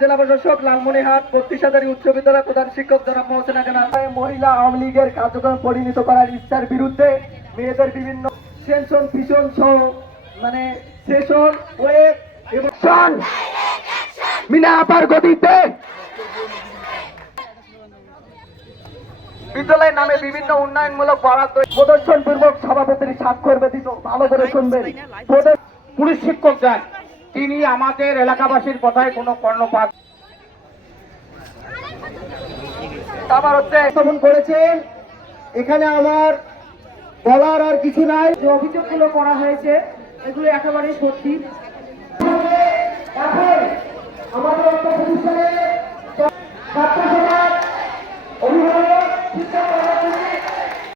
জেলা প্রশাসক লালমনিহাট বত্রিশাদারী উচ্চ বিদ্যালয় প্রধান শিক্ষক জনাব মোহসেনা জানান মহিলা আওয়ামী লীগের কার্যক্রম পরিণত করার ইচ্ছার বিরুদ্ধে মেয়েদের বিভিন্ন সেনশন ভীষণ সহ মানে সেশন মিনা আপার গতিতে। বিদ্যালয়ের নামে বিভিন্ন উন্নয়নমূলক বরাদ্দ প্রদর্শন পূর্বক সভাপতির স্বাক্ষর ব্যতীত ভালো করে শুনবেন। পুলিশ শিক্ষক যান। তিনি আমাদের এলাকাবাসীর কথায় কোনো কর্ণপাত আমার হচ্ছে স্থাপন করেছেন। এখানে আমার বলার আর কিছু নাই। যে অভিযোগগুলো করা হয়েছে এগুলো একেবারেই সত্যি।